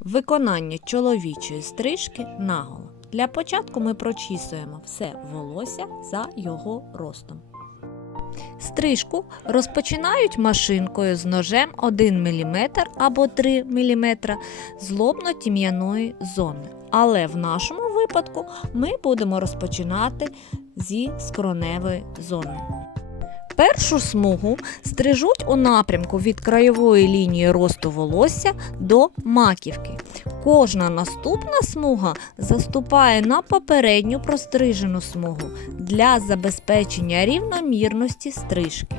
Виконання чоловічої стрижки наголо. Для початку ми прочісуємо все волосся за його ростом. Стрижку розпочинають машинкою з ножем 1 мм або 3 мм з лобно-тім'яної зони. Але в нашому випадку ми будемо розпочинати зі скроневої зони. Першу смугу стрижуть у напрямку від краєвої лінії росту волосся до маківки. Кожна наступна смуга заступає на попередню прострижену смугу для забезпечення рівномірності стрижки.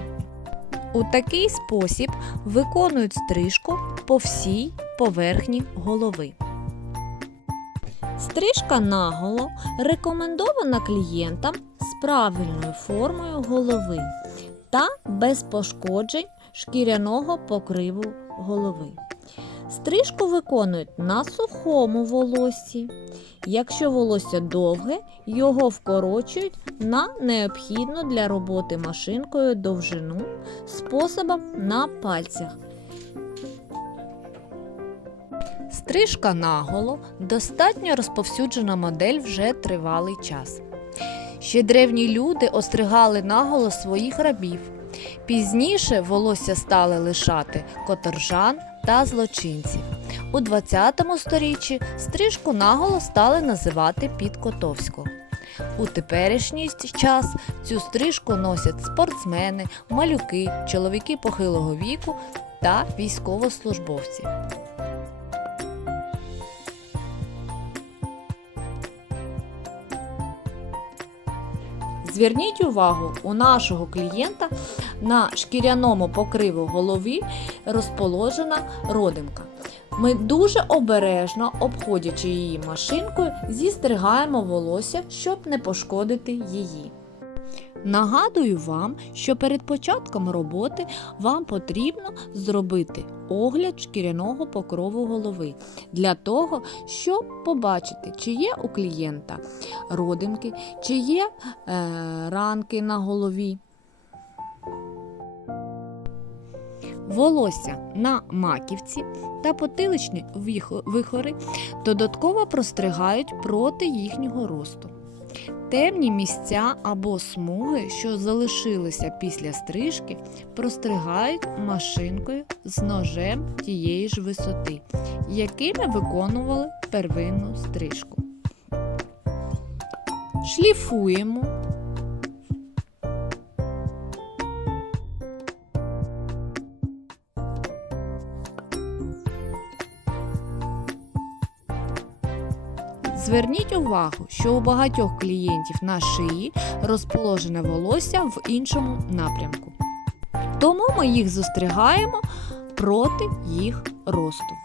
У такий спосіб виконують стрижку по всій поверхні голови. Стрижка наголо рекомендована клієнтам з правильною формою голови та без пошкоджень шкіряного покриву голови. Стрижку виконують на сухому волоссі. Якщо волосся довге, його вкорочують на необхідну для роботи машинкою довжину способом на пальцях. Стрижка наголо достатньо розповсюджена модель вже тривалий час. Ще древні люди остригали наголо своїх рабів. Пізніше волосся стали лишати которжан та злочинців. У 20 сторіччі стрижку наголо стали називати підкотовську. У теперішній час цю стрижку носять спортсмени, малюки, чоловіки похилого віку та військовослужбовці. Зверніть увагу, у нашого клієнта на шкіряному покриву голові розположена родимка. Ми дуже обережно, обходячи її машинкою, зістригаємо волосся, щоб не пошкодити її. Нагадую вам, що перед початком роботи вам потрібно зробити огляд шкіряного покрову голови для того, щоб побачити, чи є у клієнта родимки, чи є е, ранки на голові. Волосся на маківці та потиличні вихори додатково простригають проти їхнього росту. Темні місця або смуги, що залишилися після стрижки, простригають машинкою з ножем тієї ж висоти, якими виконували первинну стрижку. Шліфуємо. Зверніть увагу, що у багатьох клієнтів на шиї розположене волосся в іншому напрямку. Тому ми їх зустрігаємо проти їх росту.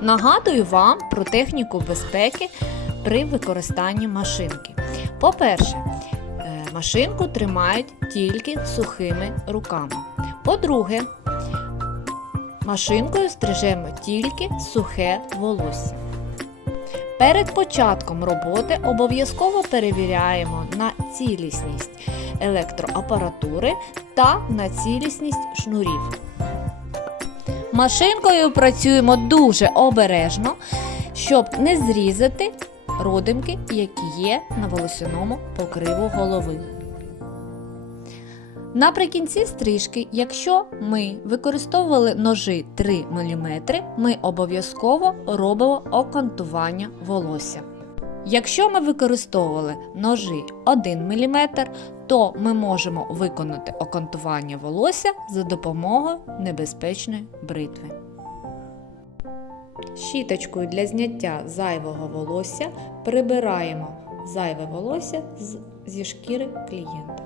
Нагадую вам про техніку безпеки при використанні машинки. По-перше, е, машинку тримають тільки сухими руками. По-друге, машинкою стрижемо тільки сухе волосся. Перед початком роботи обов'язково перевіряємо на цілісність електроапаратури та на цілісність шнурів. Машинкою працюємо дуже обережно, щоб не зрізати родимки, які є на волосяному покриву голови. Наприкінці стрижки, якщо ми використовували ножи 3 мм, ми обов'язково робимо окантування волосся. Якщо ми використовували ножі 1 мм, то ми можемо виконати окантування волосся за допомогою небезпечної бритви. Щіточкою для зняття зайвого волосся прибираємо зайве волосся зі шкіри клієнта.